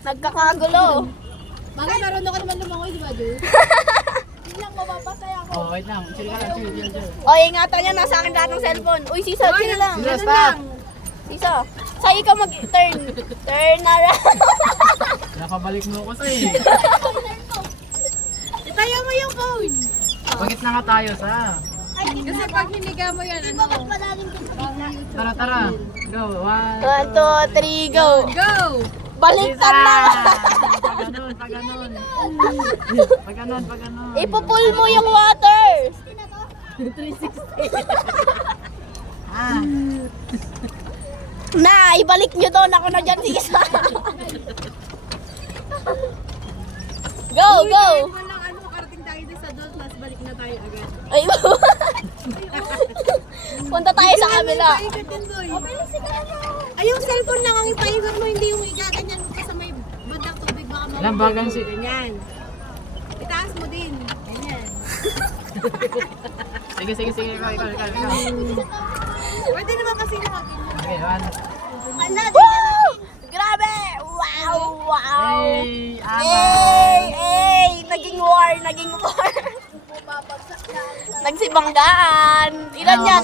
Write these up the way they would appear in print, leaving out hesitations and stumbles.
Nagkakagulo. Bakit marunong ka naman lumangoy, di ba, Joe? Hindi lang mapapasaya ako. Oh, wait lang. Chill ka lang, chill. O, ingatan niya, nasa akin lahat ng cellphone. Uy, Sisa, chill lang. Sisa, stop! Sisa, sa'yo ikaw mag-turn. Turn around. Nakabalik mo ko sa'yo. Itayo mo yung phone. Bakit na nga tayo sa? Kasi pag hiniga mo yan, ano? Tara. Go, 1, 1, 2, 3, go. Go! Baliktad na. Pag ganon. Ipupul mo yung water. 360. Ah, Na, ibalik nyo doon. Ako na dyan, Sisa. Go. Walang ano, karating tayo din sa doon, mas balik na tayo agad. Ay, punta tayo sa kabila. Paikot din, boy. Ay, yung cellphone lang ang ipaikot mo, hindi yung igaganyan mo pa sa may bandang tubig. Baka mawala. Ilang bagang si... Ganyan. Itaas mo din. Ganyan. Sige, ikaw. Pwede naman kasi nakaganyan. Okay, 1. Woo! Grabe! Wow! Hey, Hey! Naging war! Nagsibanggaan! Ilan yan?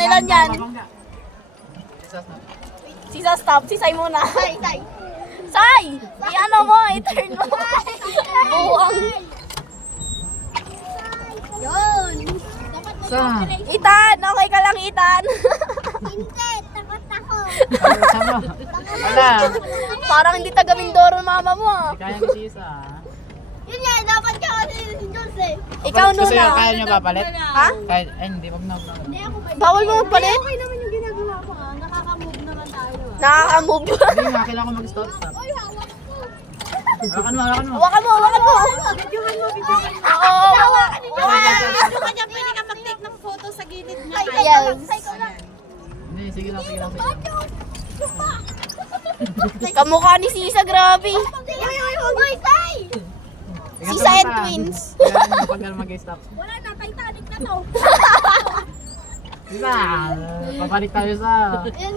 Sisa, stop. Sisay muna. Say! I-ano mo, i-turn mo. Buwang. Yun. Sa? Itan! Okay ka lang, Itan. Hindi, takot ako. Sama. Wala. Parang hindi taga Mindoro mama mo. ah. Hindi kaya ni Sisa. Yun nga, dapat ka kasi si Jules eh. Ikaw Gusto nyo, Nuna. kaya nyo papalit? Ha? Kahit, hindi, wag na. Hindi ako may... Bawal mo magpalit? Okay naman yung ginagawa ko ah. Nakaka-move naman tayo ah. Nakaka-move. Hindi nga, kailangan ko mag-stop. Uy, hawak ko. Hawakan mo. Hawakan mo. Videohan mo. Oo. Hawakan ninyo. Videohan niya, pwede ka mag-take ng photo sa gilid niya. Yes. Hindi, sige lang. Kamukha ni Sisa, grabe. Uy, Tay! Sisa and twins. Pag mag-stop. Wala na, Titanic na to. Sisa, papalik tayo sa... Yun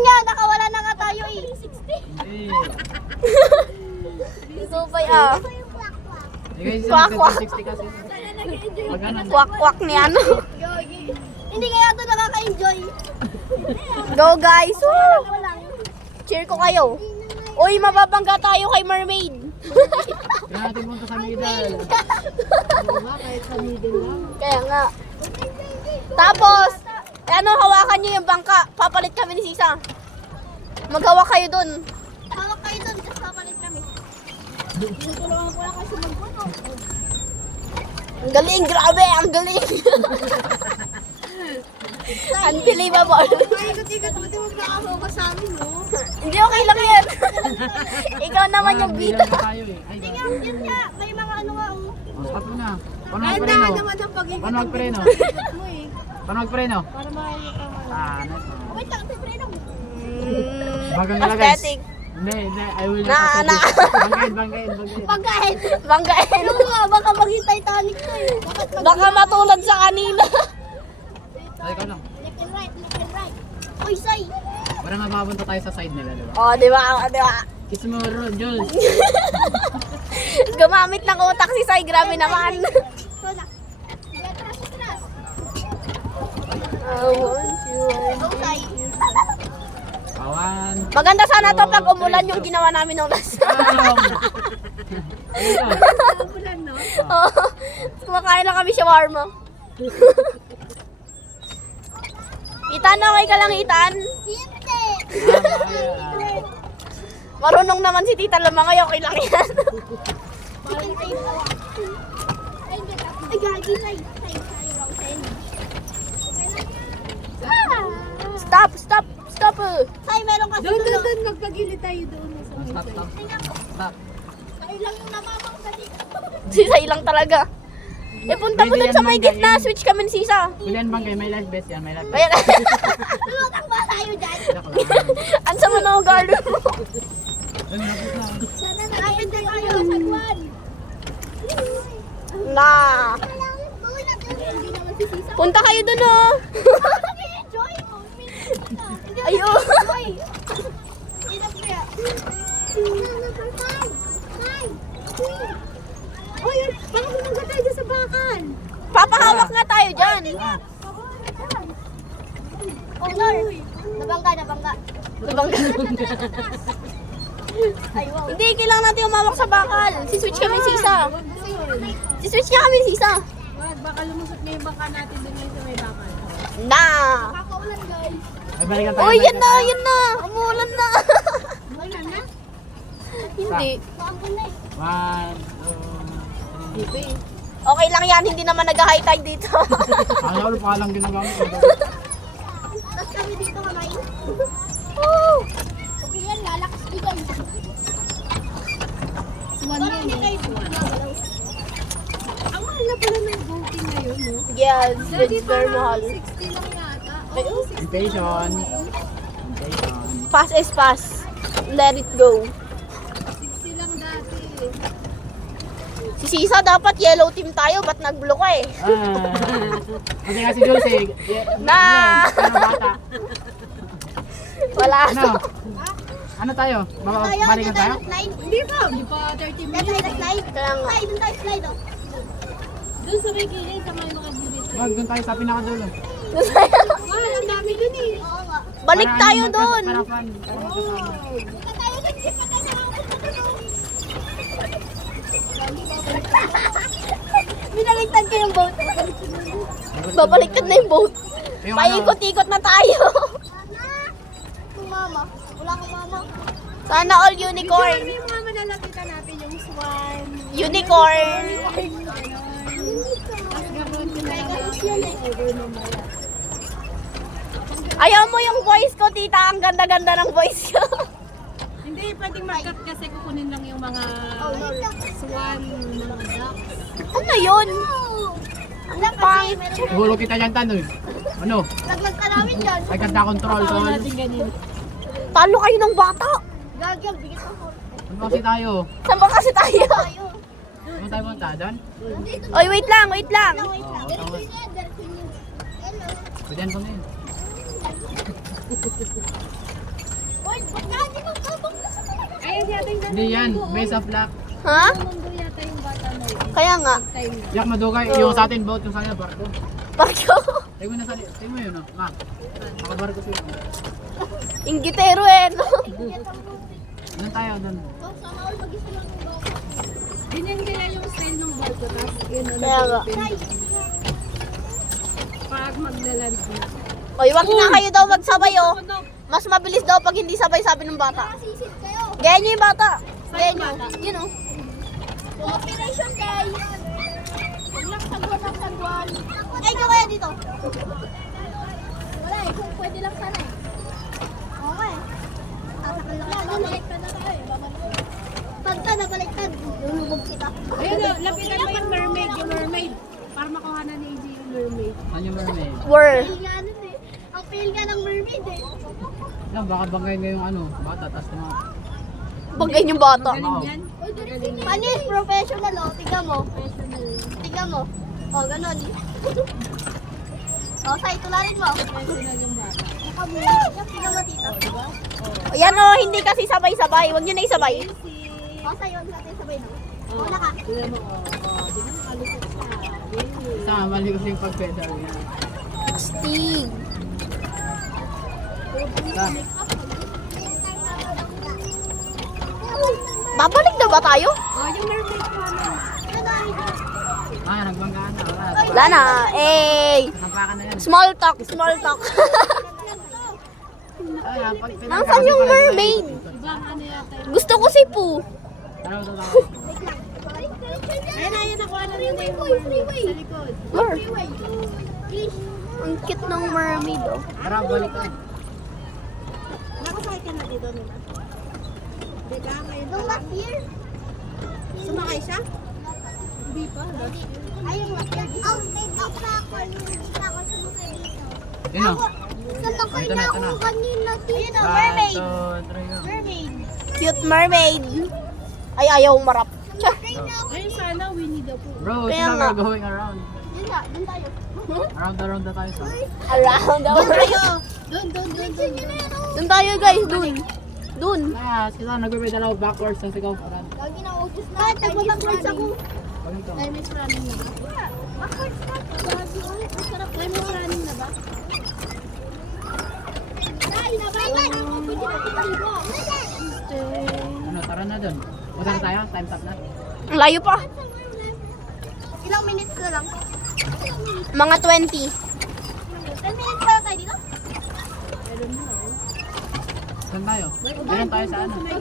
nga, nakawala na nga tayo eh. 360. Hindi. Supay ah. Sige, Sisa, Kwak. 60 kasi. Pag ano. Kwak-kwak ni ano. Hindi kaya ito nakaka-enjoy. Go guys. Woo! Wala. Cheer ko kayo. Uy, mababangga tayo kay Mermaid. Kaya natin punta sa middle. Kahit sa middle lang. Kaya nga. Tapos, ano, hawakan nyo yung bangka. Papalit kami ni Sisa. Maghawak kayo dun. Hawak kayo doon, tapos papalit kami. Tulungan ko lang kasi magpuno. Ang galing, grabe, ang galing. Unbelievable. Ikot-ikot mo, di mo nakakawa sa amin, no? Hindi, okay lang yan. Ikaw naman yung bida. Bilang na tayo eh. Ay, Hindi nga, yun nga, may mga ano nga, oh. stop mo na. Paano Handa magpreno? naman ang pag-ikot. Paano magpreno? Ikot mo eh. Paano magpreno? Para makikita ka. Ah, nice. Wait lang, preno mo. Bagang nila guys. Aesthetic. Hindi, I will not Na- accept this. Banggain. Pagkain. Banggain. Ano nga, baka maging Titanic to eh. Baka matulad sa kanina. Ay, ikaw lang. Left and right. Uy, Say. Para mapapunta tayo sa side nila, di ba? Oh, di ba? Kiss mo, Jules. Gumamit ng utak si Sai, grabe naman. Ito na. Atras. Go, Say. Pawan. Maganda sana to pag umulan yung ginawa namin nung last. Ulan, no? Oo. Kumakain lang kami shawarma. Itan, okay ka lang, Itan? Hindi. Marunong naman si Tita Lamangay, okay lang yan. Parang tayo gawa. Ay, gagi, Say. Stop. Say, meron kasi doon. Magpagilid tayo doon. Stop. Ay, lang yung namamang sa dito. Si Sai lang talaga. Eh, punta mo dun sa may gitna, switch kami ni Sisa. Kulian bang kayo? May life vest yan, may life vest. Ayan. Lutang ba tayo dyan? Joke lang. Ansa mo na ang garden mo? Ay, napos na. Sana nakapin din tayo sa Juan. Na. Hindi naman si Sisa. Punta kayo dun, oh. Enjoy. Ayun. Enjoy. Inap kaya. yan. Oh, no. Nabangga. Nabangga. Hindi, kailangan natin umawak sa bakal. Si-switch kami si Isa. Si-switch niya kami si Isa. Wag, baka lumusot na yung bangka natin doon ngayon sa may bakal. Na! Kakaulan, guys. Ay, balikan tayo. Oh, yan na, yan na. Umuulan na. Ulan na? Hindi. Maambon na eh. 1, 2, 3. Okay lang yan, hindi naman nag-high tide dito. Ano pa lang ginagamit ko. Tapos kami dito kamay. Woo! Okay yan, lalakas ko guys. Swan yan eh. Ang mahal na pala ng boating ngayon, no? Yes, it's very mahal. 60 lang yata. Impatient. Pass is pass. Let it go. 60 lang dati. Si Sisa dapat yellow team tayo, ba't nag-blue ka eh? Kasi nga si Jules eh. Na! Ano bata? Wala. Ano? Ano tayo? Balikan tayo? Hindi pa. Hindi pa 30 minutes. Kaya nga. Doon tayo slide, oh. Doon sa may gilid, sa may mga gilid. Wag, doon tayo sa pinakadulo. Mahal, ang dami dun eh. Oo nga. Balik tayo doon. Para fun. Para magkasama. Punta tayo dun, di pa tayo nakakapunta dun. Binaligtad ko yung boat. Babaliktad na yung boat. Yung ano, Paikot-ikot na tayo. Kung mama, wala kang mama. Sana all unicorn. Yung mga malalapitan natin, yung swan. Unicorn. Tapos gagawin ko na lang. Ayaw mo yung voice ko, tita. Ang ganda-ganda ng voice ko. Hindi, pwedeng mag-cut kasi kukunin lang yung mga swan, mga ducks. Ano yun? Ang pangit. Siguro kita dyan tanong. Ano? Laglag ka namin dyan. Ay, ganda control. Baka Tol. natin ganyan. Talo kayo ng bata. Gagawin, bigit ako. Ano kasi tayo? Saan ba kasi tayo? Ano tayo punta? Doon? Oy, wait lang, wait lang. Oo, tama. Pwede yan kami. Oy, ba't ka hindi magkabang na sa talaga? Ayun yata yung Hindi yan. Base of luck. Ha? mundo yata yung bata na yun. Kaya nga. Time na. Yak madugay. Yung sa atin boat. Yung sa atin barko. Barko. Tayo mo na sa tayo mo yun. Oh. Ma. Nakabarko siya. Inggitero eh, no? Doon tayo. Doon. Oh, sana all mag-isa lang yung bata. Ganyan nila yung style ng barko. Tapos yun ano. Kaya nga. Pag maglaland na. Oy, wag na kayo daw magsabay, oh. Mas mabilis daw pag hindi sabay, sabi ng bata. Sisid kayo. Gaya niyo yung bata. Gaya Saan niyo. yung bata? Yun, oh. Operation guys! Huwag lang sagwan. Ay, ikaw kaya dito? Wala eh, kung pwede lang sana eh. Okay. Sasakal lang ako. Baliktad na tayo eh, babalik. Pagka nabaliktad, lulubog kita. Ayun o, lapitan mo yung mermaid, Para makuha na ni AJ yung mermaid. Ano yung mermaid? Were. Fail nga nun eh. Ang fail nga ng mermaid eh. Yan, baka bangay ngayong ano. Bata. Tapos mga. Bagayin yung bata. Wow. Paano yung professional o? Tingnan mo. Tingnan mo. O, ganun. O, say, tularin mo. Professional yung bata. Tingnan mo, tita. Yan, oh. Hindi kasi sabay-sabay. Wag niyo na isabay. O, say, huwag natin sabay na. Una ka. Isa, mali kasi yung pag-pedal niya. Stig. Isa. Babalik na ba tayo? O, yung mermaid ko ano. Ah, nagbanggaan na. Wala. Wala na. Eh. Nampakan na yan. Small talk, small talk. Ay, pag pedal Nasaan ka kasi yung pala mermaid? Ibang ano yata yun. Gusto ko si Pooh. Tara, tara. Ayun, nakuha na rin na yung mermaid sa likod. Mer. Ang cute ng mermaid, oh. Tara, balik ka. Nakasakay ka na dito nila. Teka, ngayon pa lang. Sumakay siya? Hindi pa. Ayun, last year. Outside out na ako. Hindi pa ako sumakay dito. Yun o. Sumakay Ito na, ito na. kanina dito. 1, 2, 3, go. Mermaid. Cute mermaid. Ay, ayaw humarap. Tsa. Ayun sana, Winnie the Pooh. Bro, Kaya sila nga. we're going around. Dun tayo. Around na tayo sa. Around the world. Doon. Dun tayo, guys. Dun. Dun. Ah, sila nagpe-pedal ako backwards ang sigaw. Around. Lagi na ubus na. Ay, tagpa-backwards ako. Pag ito. Ay, Miss Running na. Backwards na. Ang sarap. Try mo running na ba? Ay, nabayan. Pwede natin maligo. Ano, tara na dun. Punta na tayo, time's up na. Ang layo pa. Ilang minutes na lang? Mga 20. 10 minutes pa lang tayo dito? Saan tayo? Meron tayo sa ano? Kayo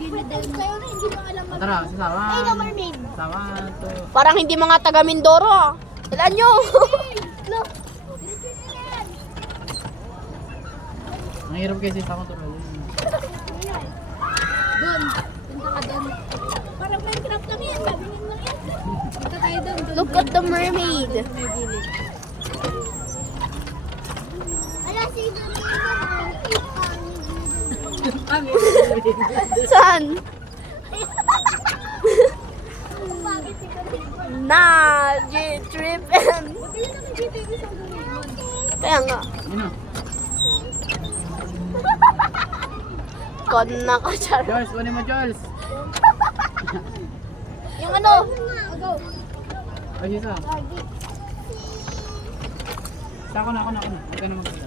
na, hindi mo alam O, tara, sa Sawan. Ay, na mermaid. Sawan, to. Parang hindi mga taga Mindoro ah. Ilan nyo? Look. Ang hirap kasi sa akong tulad. Doon. Punta ka doon. Parang Minecraft lang yan. Sabi niyo lang yan. Punta tayo doon. Look at the mermaid. May gilid. Ala, si Saan? Na, G-trip and... Kaya nga. Yun o. Kon na ko, char. Jules, kunin mo, Jules. Yung ano? Go. Ay, isa. Ako na. Huwag ka na mag-isa.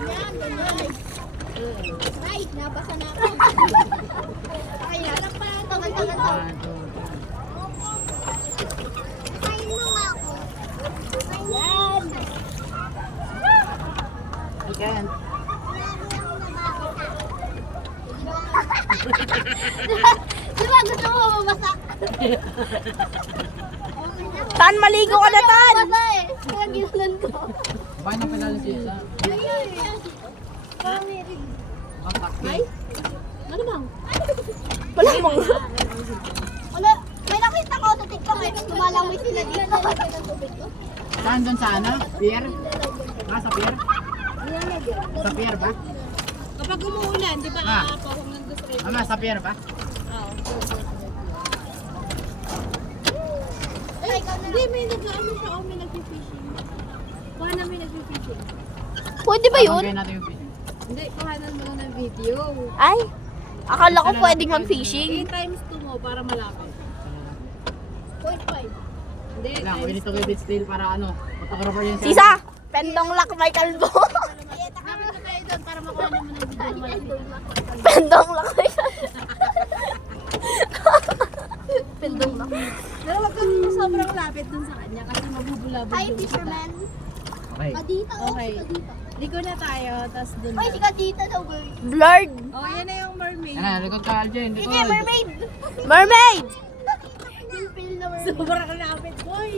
Yan, nice. Ay, nabasa na ako. Ay, harap pa. Tagal-tagal to. 1, 2, 3. Ay, mo nga ako. Yan. I can't. Di ba gusto mo mabasa? Tan, maligo ka na, Tan! Mabasa eh. Kaya ginalan ko. Bakit na pinala si isa? Ayun. Parang may ring. Bakit? Ano bang? Wala mong... Wala. May nakita ko sa TikTok eh. Tumalangoy sila dito. Saan doon sa ano? Pier? Sa pier? Sa pier ba? Kapag umuulan, di ba Ah. parang nandun sa rin? Sa pier ba? Hindi, may nag-ano siya. May nag-fishing. Kuha namin nag-fishing. Pwede ba yun? Banggain natin yung fish. Hindi, kuhanan mo ng video. Ay, akala ko pwedeng mag-fishing. 8 times 2 mo para malapit. 0.5. Hindi, Lang, we need to keep it still para ano, photographer yun Sisa, pendong lak may kalbo. Takapin ko tayo doon para makuha naman ng video na malapit. Pendong lak may kalbo. Pendong lak. Pero wag kang sobrang lapit dun sa kanya kasi mabubulabog Hi, yung fisherman. Okay. Kadita, okay. Ligo na tayo, tapos dun Ay, na. si Kadita daw, girl. Blurred. Oh, yan na yung mermaid. Ano, likod ka, Aljen. Likod. Hindi, mermaid. Mermaid! Yung pill na mermaid. Sobrang lapit, boy.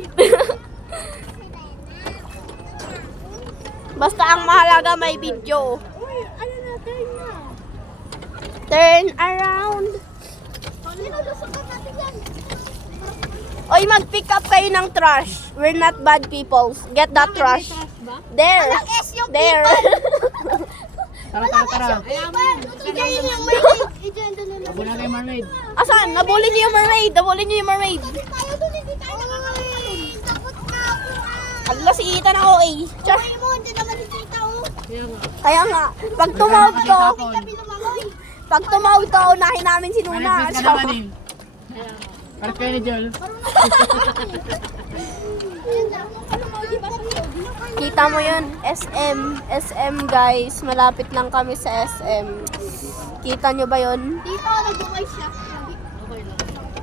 Basta ang mahalaga may video. Uy, ano na, turn na. Turn around. Nilusukan natin yan. Oy, mag-pick up kayo ng trash. We're not bad people. Get that trash. ba? There. Walang S yung There. Tara, tara, tara. Idiyan yung mermaid. Idiyan doon na. Abuna kayo, mermaid. Asan? Nabulin niyo yung mermaid. Nabulin niyo yung mermaid. Tayo doon, hindi tayo nakakalain. Takot na ako. Ala, si Ethan ako eh. Char. Ay mo, hindi naman nakita oh. Kaya nga, pag tumawag to, Kami lumangoy. pag tumawag to, unahin namin si Nuna. Manifest ka naman eh. Parang kayo ni Joel. Ayan lang, lumangoy, di ba sa'yo? Kita mo yun, SM. SM guys, malapit lang kami sa SM. Kita nyo ba yun? Dito, nag-uway siya.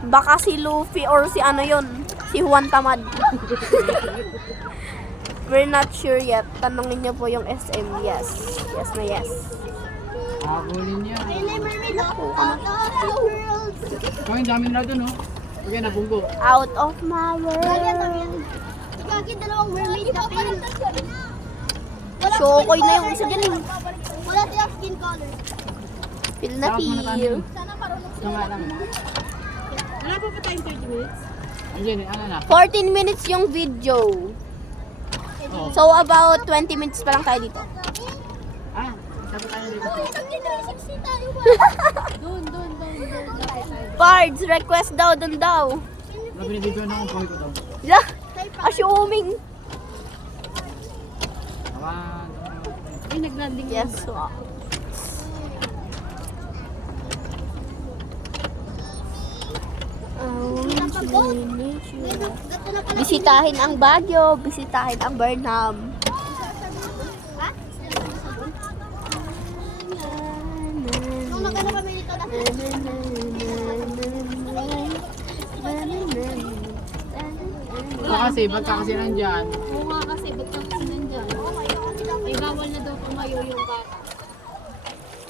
Baka si Luffy or si ano yun, si Juan Tamad. We're not sure yet. Tanungin nyo po yung SM. Yes. Yes na yes. Habulin niya. Ayun na yung mermaid oh. Hello world. Oh, yung dami nila dun, oh. Okay, nabunggo. Out of my Lagyan, world. lagyan. Ikagin dalawang mermaid na pill. Shokoy na yung isa dyan eh. Wala tayong skin color. Feel na feel. Sana marunong Ito nga lang. Wala pa pa tayong 30 minutes? Aljen, ano na? 14 minutes yung video. Oh. So about 20 minutes pa lang tayo dito. Ah, sabi tayo dito. Nag-360 tayo ba? Doon. Pards, request daw, dun daw. Wala binibidyo na akong pangit ko daw. Yeah, assuming. Awan. Ay, nag-landing Yes, wow. mag-goat. Gato na pala. Bisitahin ang Baguio, bisitahin ang Burnham. Ha? Nung nagano kami nito na. Kasi, ba't ka kasi nandyan? Oo nga kasi, ba't ka kasi nandyan? Ay, bawal na daw tumayo yung bata.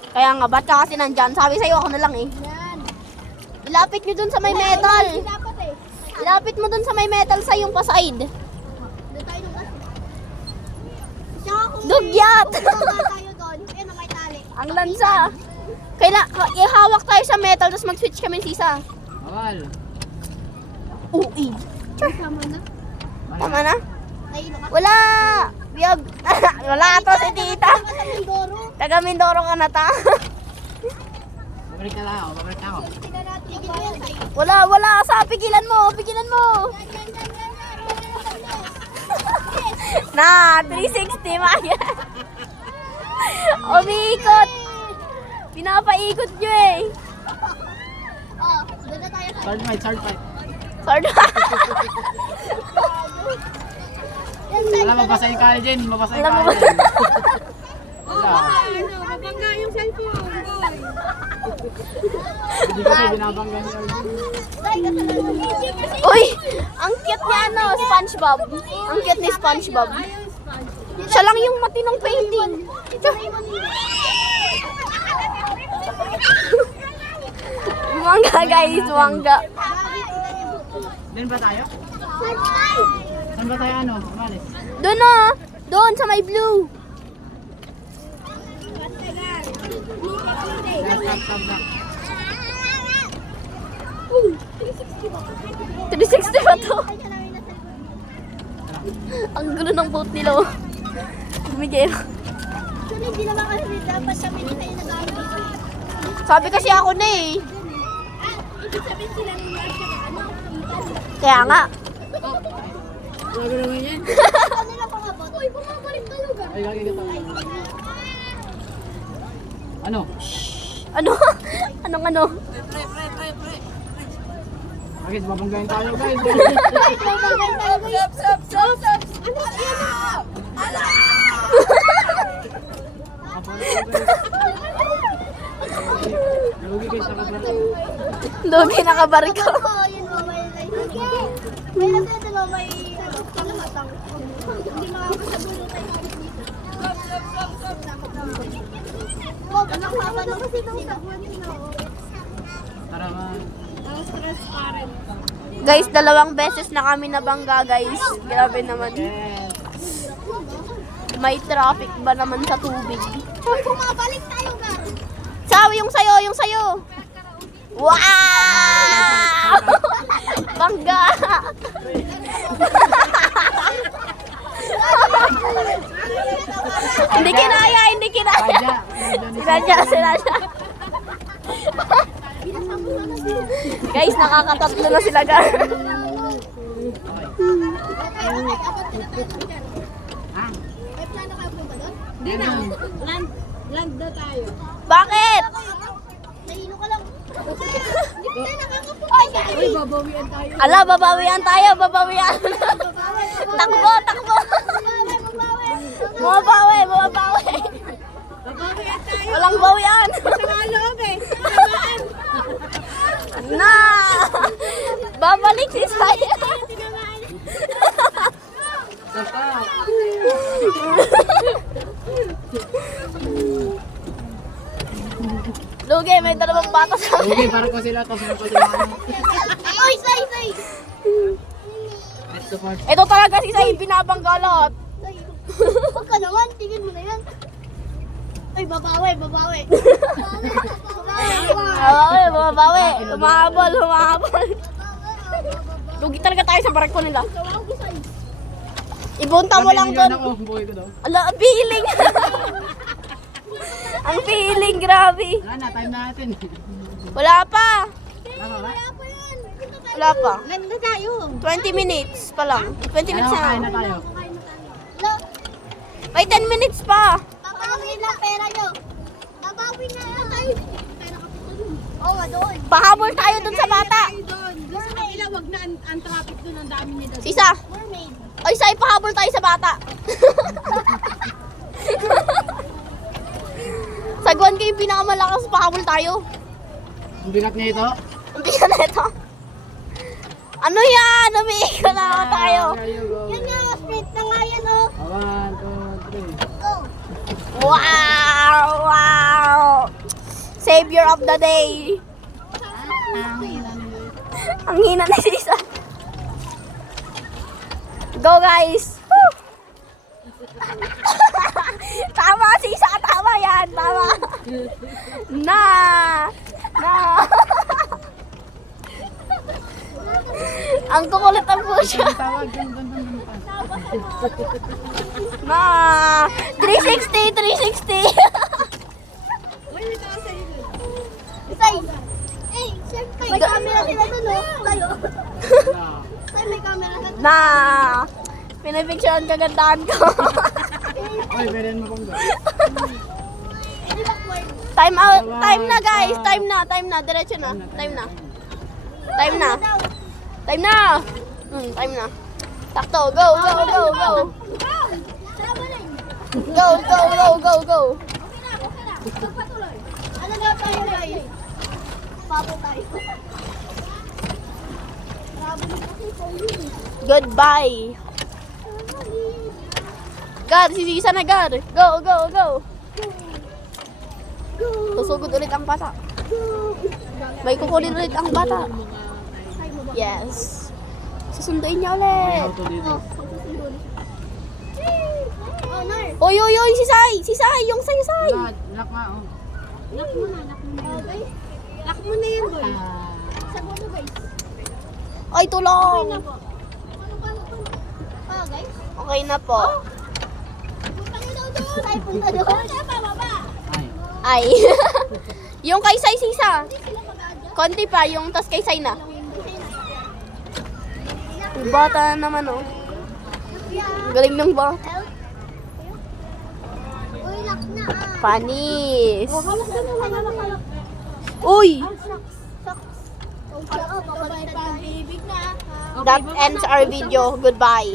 Kaya nga, ba't ka kasi nandyan? Sabi sa'yo, ako na lang eh. Yan. Ilapit nyo dun sa may metal. Dapat eh. Ilapit mo dun sa may metal sa yung pa-side. Doon tayo nung gas. Tsaka kung Dugyat! baba tayo doon, ayun na may tali. Ang lansa. Ihawak tayo sa metal, tapos mag-switch kami sisa. Bawal. Uy. Tama na. Tama na? Ay, baka. Wala! Biyog. Wala to si tita. Baka sa Mindoro. Taga Mindoro ka na ta. Babalik ka lang ako, babalik ako. Tignan natin. Tignan mo yan sa'yo. Wala sa pigilan mo, pigilan mo. Na, 360 Maya. Umiikot. Pinapaikot nyo eh. Oh, doon na tayo sa. Sword fight, sword fight. Sword. Yan sa'yo. Wala, mabasahin ka dyan, mabasahin Alam ka mo ba? dyan. Wala. Mabangga yung cellphone. Hindi kasi binabangga ni Arjun. Uy, ang cute niya ano, SpongeBob. Ang cute ni SpongeBob. Siya lang yung matinong painting. Mangga guys, mangga. Doon ba tayo? Saan ba tayo ano? Umalis? Doon oh, doon sa may blue. Stop, stop, stop. 360 ba to? Ang gulo ng boat nila oh. Miguel. Actually, hindi naman kasi dapat kami na tayo nag-aaral. Sabi kasi ako na eh. Ibig sabihin sila ng mga ano? Kaya nga. Bago naman yan. Ano na pangabot? Uy, bumabalik tayo ga. Ay, gagawin ka tayo. Ano? Ano? Anong ano? Guys, babanggain tayo guys. Stop! Ano? Ano? Nalugi guys, nakabarko. Dogi nakabarko. Oo, yun o, may light. May nasa ito no, may kalamatang. Hindi makakasabulo tayo dito. Oh, anak haba na kasi nung sabuan nila. Tara man. Transparent. Guys, 2 beses na kami nabangga guys. Grabe naman. Yes. May traffic ba naman sa tubig? Uy, bumabalik tayo ga. Sawi yung sayo, yung sayo. Wow! Bangga! Hindi kinaya, hindi kinaya. Sinadya. Guys, nakakatatlo na sila guys. Ah, May plano kayo po ba doon? hindi na. Land na tayo. Bakit? Nahilo ka lang. Hindi na nakakapunta siya. Uy, babawian tayo. Ala, babawian tayo, babawian. Takbo, takbo. Bumabawi. Babawian tayo. Walang bawian. Sama loob eh. Na! Babalik si Saya. Stop. Lugi, may 2 bata sa akin. Okay, para ko sila. Tapos pa sila. Uy, say. Let's support. Ito talaga si Sai, binabanggalot. Huwag ka naman, tingin mo na yan. Ay, babawi. Bumabawi. Humahabol. Lugi talaga tayo sa barko nila. Ibunta mo lang doon. Ako, buhay ko daw. Ala, ang feeling. Ang feeling, grabe. Wala na, time natin. Wala pa. Tama ba? Wala pa. Ganda tayo. 20 minutes pa lang. 20 minutes Ano, kain na na. tayo. Lo, May 10 minutes pa. papawin na pera nyo. Papawin na tayo. Pera ka pa doon. Oo nga, doon. Pahabol tayo dun sa bata. Doon sa kabila, wag na ang traffic doon, ang dami nila. Sisa. Mermaid. Ay, Sai, pahabol tayo sa bata. Sagwan kayo yung pinakamalakas, pahabol tayo. Ang bigat niya ito. Hindi ka na ito. Ano yan? Umiikot na ako tayo. Yan nga, straight na nga yan, oh. 1, 2, 3. Go. Wow! Wow! Savior of the day. Ang hina na Sisa. Go guys! Woo! Tama Sisa! Tama yan! Tama! Na! Ang kukulit ang puso. Tawag doon. Na! 360! 360! Say, eh, siyempre, may camera sila doon, oh. Tayo. Say, may camera na. Na! Pinipicturean kagandahan ko. Oy, meron mo kong doon. Eh, di ba, Ford? Time out! Time na guys! Time na! Diretso na! Time na! Time na! Time na! Time na! Takto! Go! Go! Go! Go! Go! Go! Go! Go! Okay na. Magpatuloy. Ano daw tayo, guys? Papo tayo. Grabe na kasi po yun. Goodbye! God! Sisisa na God! Go! Go! Go! Susugod ulit ang bata. May kukunin ulit ang bata. Yes. Susunduin niya ulit. Auto dito. Oh, Nar. Oy, oy, oy, si Sai! Si Sai! Yung Sai! Lock nga, oh. Lock mo na. Okay. Lock mo na yan, boy. Ah. Sa mo na, guys. Ay, tulong! Okay na po. Guys. Okay na po. Punta nyo daw doon. Tayo punta doon. Kaya pababa. Ay. Ay. Yung kay Sai Sisa. Hindi sila mag-adjust. Konti pa, yung tas kay Sai na. Yung bata na naman, oh. Ang galing ng bata. Uy, lock na ah. Panis. Halak na halak. Uy! Socks. Oh, babalik pa ang bibig na. That ends our video. Goodbye.